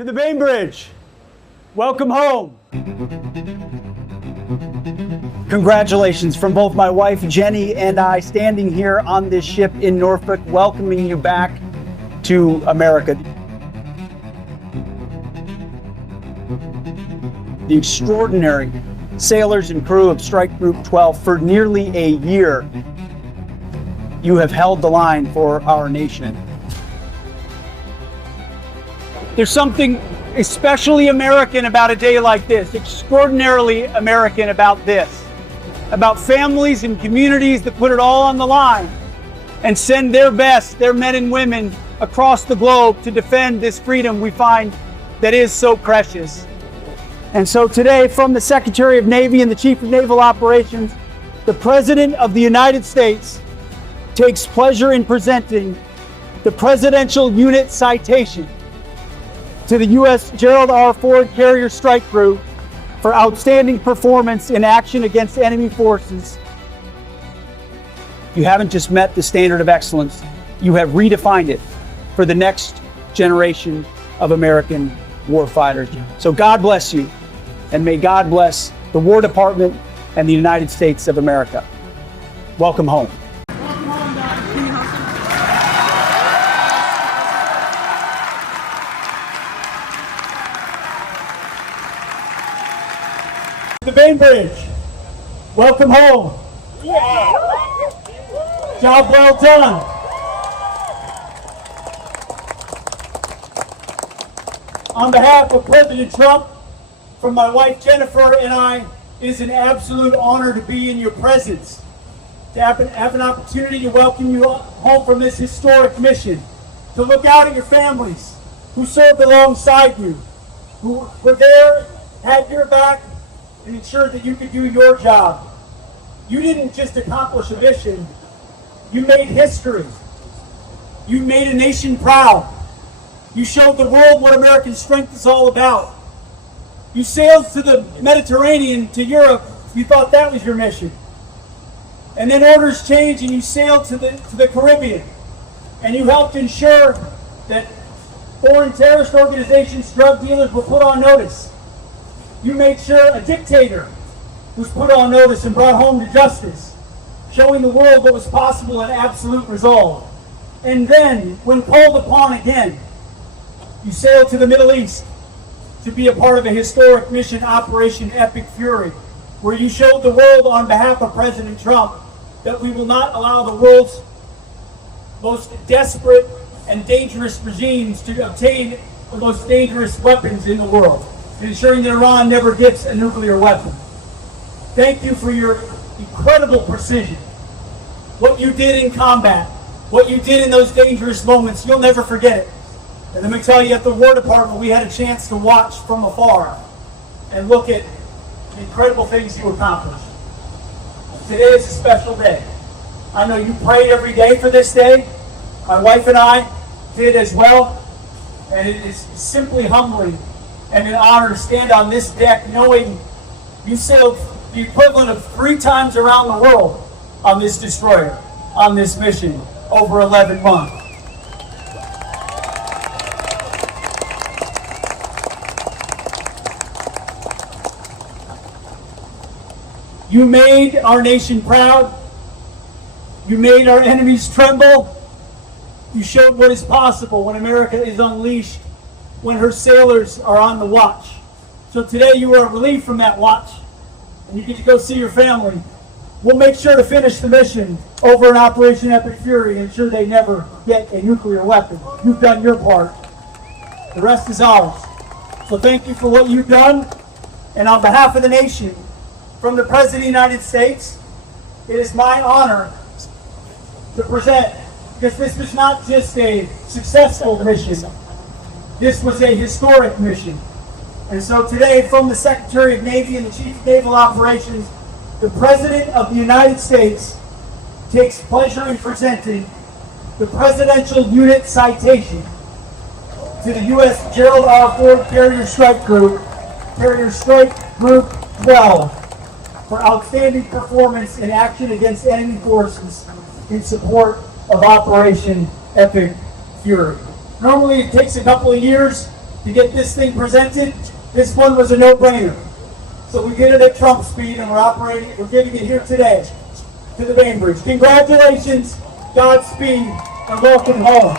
To the Bainbridge, welcome home. Congratulations from both my wife Jenny and I, standing here on this ship in Norfolk, welcoming you back to America. The extraordinary sailors and crew of Strike Group 12, for nearly a year, you have held the line for our nation. There's something especially American about a day like this, extraordinarily American about this, about families and communities that put it all on the line and send their best, their men and women, across the globe to defend this freedom we find that is so precious. And so today, from the Secretary of Navy and the Chief of Naval Operations, the President of the United States takes pleasure in presenting the Presidential Unit Citation to the U.S. Gerald R. Ford Carrier Strike Group for outstanding performance in action against enemy forces. You haven't just met the standard of excellence, you have redefined it for the next generation of American warfighters. So God bless you, and may God bless the War Department and the United States of America. Welcome home. The Bainbridge, welcome home. Yeah. Job well done. On behalf of President Trump, from my wife Jennifer and I, it is an absolute honor to be in your presence, to have an opportunity to welcome you home from this historic mission, to look out at your families who served alongside you, who were there, had your back, and ensured that you could do your job. You didn't just accomplish a mission, you made history. You made a nation proud. You showed the world what American strength is all about. You sailed to the Mediterranean, to Europe. You thought that was your mission. And then orders changed and you sailed to the Caribbean. And you helped ensure that foreign terrorist organizations, drug dealers were put on notice. You made sure a dictator was put on notice and brought home to justice, showing the world what was possible in absolute resolve. And then, when called upon again, you sailed to the Middle East to be a part of a historic mission, Operation Epic Fury, where you showed the world on behalf of President Trump that we will not allow the world's most desperate and dangerous regimes to obtain the most dangerous weapons in the world, ensuring that Iran never gets a nuclear weapon. Thank you for your incredible precision. What you did in combat, what you did in those dangerous moments, you'll never forget it. And let me tell you, at the War Department, we had a chance to watch from afar and look at the incredible things you accomplished. Today is a special day. I know you prayed every day for this day. My wife and I did as well. And it is simply humbling and an honor to stand on this deck knowing you sailed the equivalent of 3 times around the world on this destroyer, on this mission, over 11 months. You made our nation proud. You made our enemies tremble. You showed what is possible when America is unleashed, when her sailors are on the watch. So today you are relieved from that watch, and you get to go see your family. We'll make sure to finish the mission over in Operation Epic Fury and ensure they never get a nuclear weapon. You've done your part. The rest is ours. So thank you for what you've done, and on behalf of the nation, from the President of the United States, it is my honor to present, because this was not just a successful mission, this was a historic mission. And so today, from the Secretary of Navy and the Chief of Naval Operations, the President of the United States takes pleasure in presenting the Presidential Unit Citation to the U.S. Gerald R. Ford Carrier Strike Group, Carrier Strike Group 12, for outstanding performance in action against enemy forces in support of Operation Epic Fury. Normally it takes a couple of years to get this thing presented. This one was a no-brainer. So we did it at Trump speed, and we're giving it here today to the Bainbridge. Congratulations, Godspeed, and welcome home.